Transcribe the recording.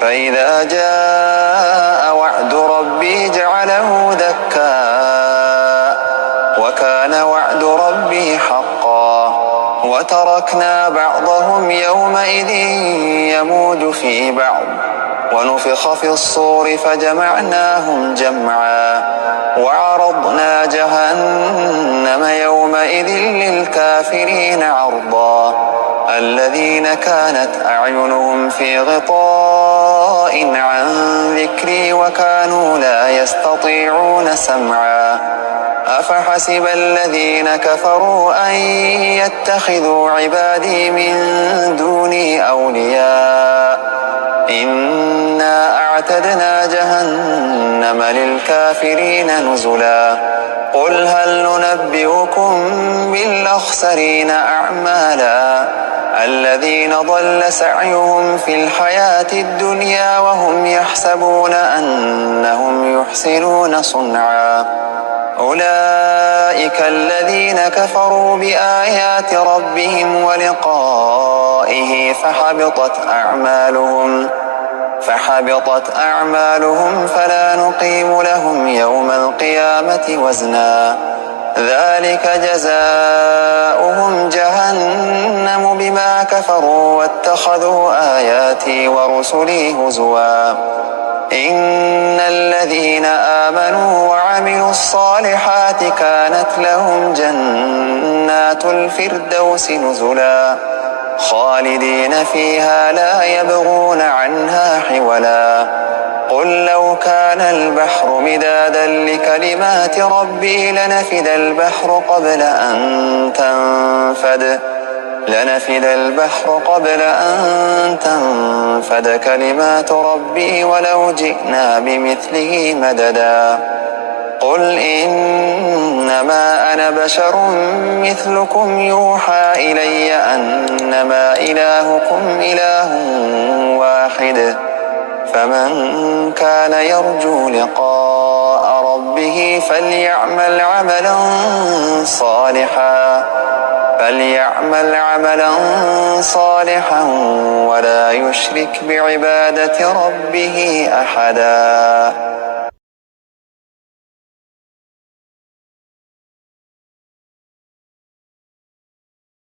فإذا جاء وعد ربي جعله دكاء وكان وعد ربي حقا وتركنا بعضهم يومئذ يموج في بعض ونفخ في الصور فجمعناهم جمعا وعرضنا جهنم يومئذ للكافرين عرضا الذين كانت أعينهم في غطاء عن ذكري وكانوا لا يستطيعون سمعا أفحسب الذين كفروا أن يتخذوا عبادي من دوني أولياء إنا أعتدنا جهنم للكافرين نزلا قل هل ننبئكم بالأخسرين أعمالا الذين ضل سعيهم في الحياة الدنيا وهم يحسبون أنهم يحسنون صنعا أولئك الذين كفروا بآيات ربهم ولقائه فحبطت أعمالهم فلا نقيم لهم يوم القيامة وزنا ذلك جزاؤهم جهنم بما كفروا واتخذوا آياتي ورسلي هزوا إن الذين آمنوا وعملوا الصالحات كانت لهم جنات الفردوس نزلا خالدين فيها لا يبغون عنها حولا قل لو كان البحر مدادا لكلمات ربي لنفد البحر قبل أن تنفد كلمات ربي ولو جئنا بمثله مددا قل إنما أنا بشر مثلكم يوحى إلي أنما إلهكم إله واحد فمن كان يرجو لقاء ربه فليعمل عملا صالحا ولا يشرك بعبادة ربه أحدا.